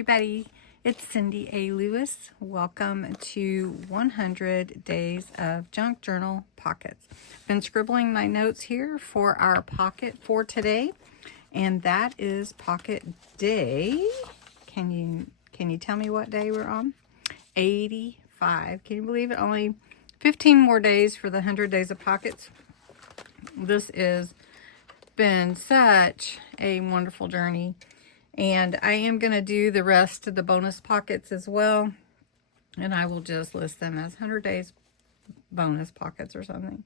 everybody, it's Cindy A. Lewis. Welcome to 100 Days of Junk Journal Pockets. Been scribbling my notes here for our pocket for today, and that is pocket day. Can you tell me what day we're on? 85. Can you believe it? Only 15 more days for the 100 Days of Pockets. This has been such a wonderful journey. And I am going to do the rest of the bonus pockets as well. And I will just list them as 100 days bonus pockets or something.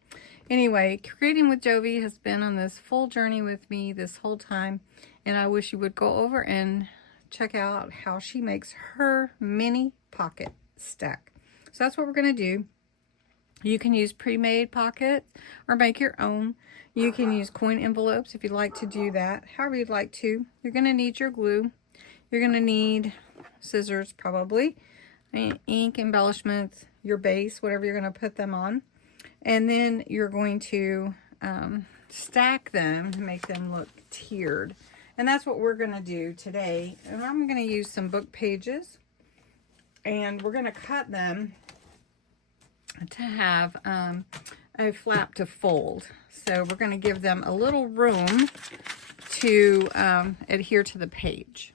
Anyway, Creating with Jovi has been on this full journey with me this whole time. And I wish you would go over and check out how she makes her mini pocket stack. So that's what we're going to do. You can use pre-made pockets or make your own. You can use coin envelopes if you'd like to do that, however you'd like to. You're going to need your glue. You're going to need scissors probably, ink, embellishments, your base, whatever you're going to put them on. And then you're going to stack them to make them look tiered. And that's what we're going to do today. And I'm going to use some book pages. And we're going to cut them to have a flap to fold. So we're going to give them a little room to adhere to the page.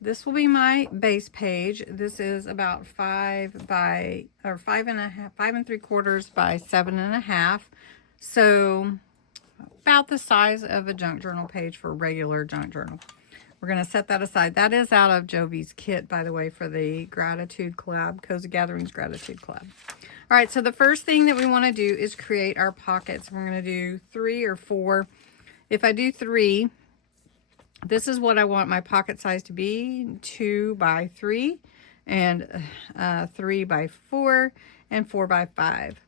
This will be my base page. This is about 5 and 3/4 by 7.5. So about the size of a junk journal page for a regular junk journal. We're going to set that aside. That is out of Jovi's kit, by the way, for the Gratitude Collab, Cozy Gatherings Gratitude Collab. All right, so the first thing that we want to do is create our pockets. We're going to do 3 or 4. If I do 3, this is what I want my pocket size to be, 2 by 3, and 3 by 4, and 4 by 5.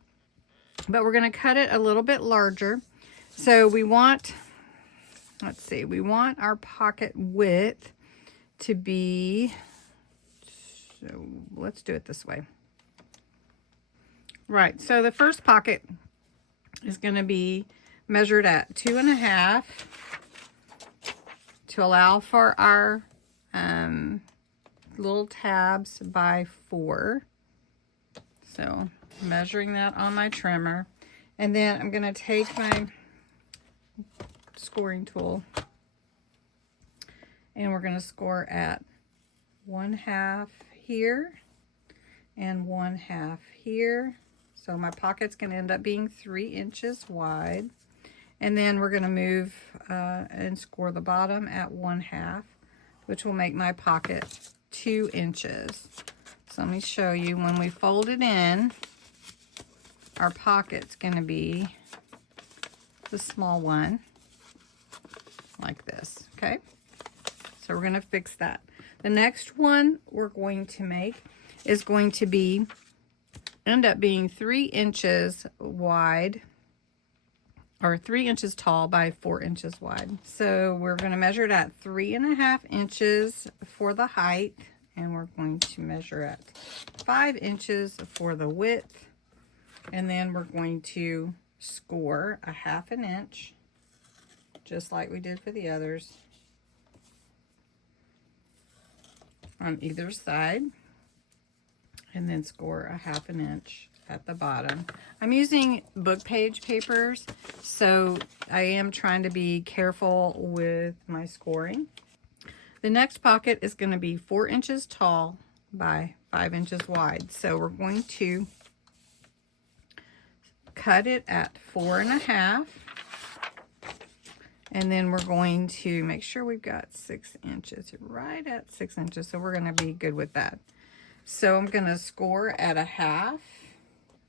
But we're going to cut it a little bit larger. So we want, let's see, we want our pocket width to be, so let's do it this way. Right, so the first pocket is going to be measured at 2.5 to allow for our little tabs by 4. So measuring that on my trimmer. And then I'm going to take my scoring tool and we're going to score at 1/2 here and 1/2 here. So my pocket's going to end up being 3 inches wide. And then we're going to move and score the bottom at 1/2, which will make my pocket 2 inches. So let me show you. When we fold it in, our pocket's going to be the small one, like this, okay? So we're going to fix that. The next one we're going to make is going to be end up being 3 inches wide, or 3 inches tall by 4 inches wide. So we're going to measure it at 3.5 inches for the height, and we're going to measure at 5 inches for the width, and then we're going to score 1/2 inch, just like we did for the others, on either side. And then score 1/2 inch at the bottom. I'm using book page papers, so I am trying to be careful with my scoring. The next pocket is going to be 4 inches tall by 5 inches wide. So we're going to cut it at 4.5. And then we're going to make sure we've got 6 inches, right at 6 inches. So we're going to be good with that. So I'm going to score at 1/2,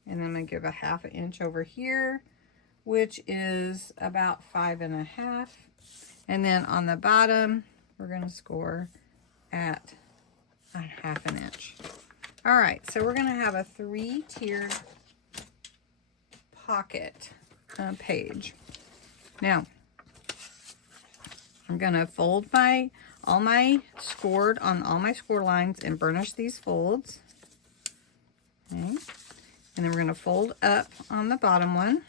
and then I'm going to give 1/2 inch over here, which is about 5.5. And then on the bottom, we're going to score at 1/2 inch. All right, so we're going to have a 3-tiered pocket page. Now, I'm going to fold all my score lines and burnish these folds. Okay. And then we're going to fold up on the bottom one.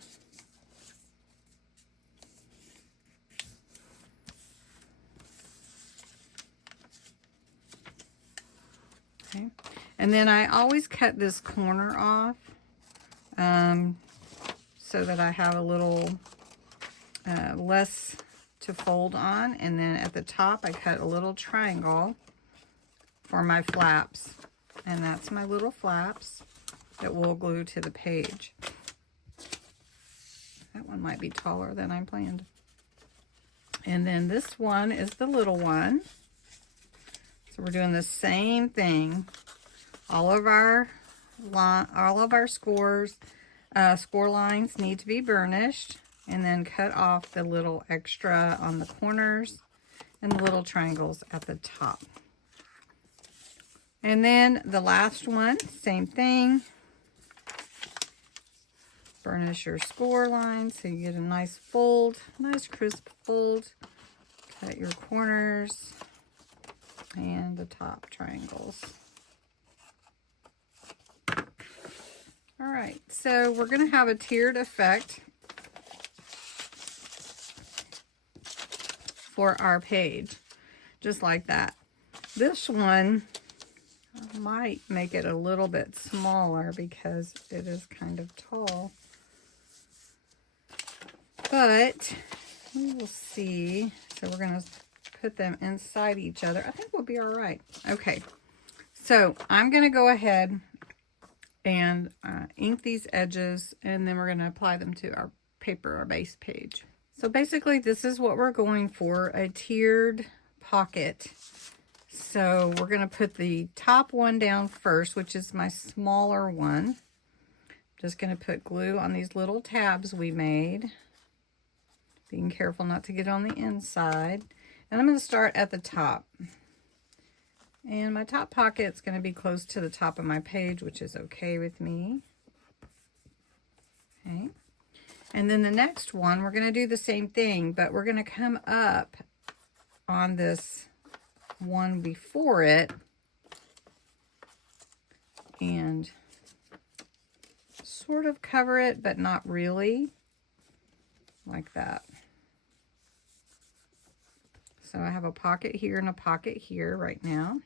Okay. And then I always cut this corner off so that I have a little less to fold on. And then at the top, I cut a little triangle for my flaps. And that's my little flaps that we'll glue to the page. That one might be taller than I planned. And then this one is the little one. So we're doing the same thing. All of our score lines need to be burnished, and then cut off the little extra on the corners and the little triangles at the top. And then the last one, same thing. Burnish your score line so you get a nice fold, nice crisp fold. Cut your corners and the top triangles. All right, so we're going to have a tiered effect for our page, just like that. This one, I might make it a little bit smaller because it is kind of tall. But we will see. So we're going to put them inside each other. I think we'll be all right. Okay, so I'm going to go ahead and ink these edges, and then we're going to apply them to our paper, our base page. So basically this is what we're going for, a tiered pocket. So we're going to put the top one down first, which is my smaller one. Just going to put glue on these little tabs we made, being careful not to get on the inside. And I'm going to start at the top. And my top pocket's going to be close to the top of my page, which is okay with me. Okay. And then the next one, we're going to do the same thing, but we're going to come up on this one before it and sort of cover it, but not really, like that. So I have a pocket here and a pocket here right now.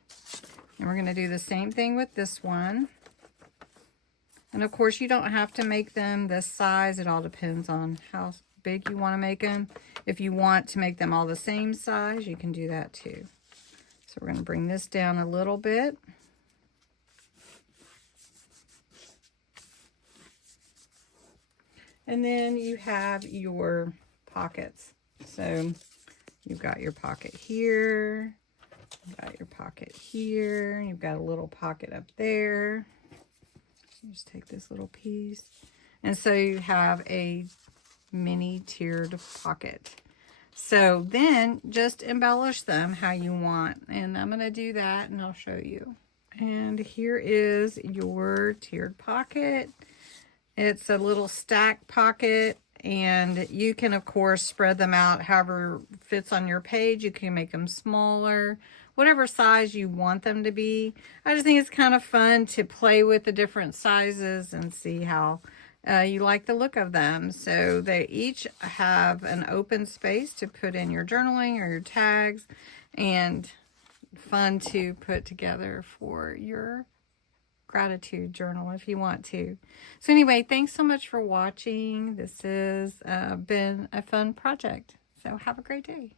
And we're going to do the same thing with this one. And of course, you don't have to make them this size. It all depends on how big you want to make them. If you want to make them all the same size, you can do that too. So we're going to bring this down a little bit. And then you have your pockets. So you've got your pocket here, you've got your pocket here, you've got a little pocket up there. Just take this little piece. And so you have a mini tiered pocket. So then just embellish them how you want. And I'm going to do that and I'll show you. And here is your tiered pocket. It's a little stack pocket. And you can, of course, spread them out however fits on your page. You can make them smaller, whatever size you want them to be. I just think it's kind of fun to play with the different sizes and see how you like the look of them. So they each have an open space to put in your journaling or your tags, and fun to put together for your gratitude journal if you want to. So anyway, thanks so much for watching. This has been a fun project. So have a great day.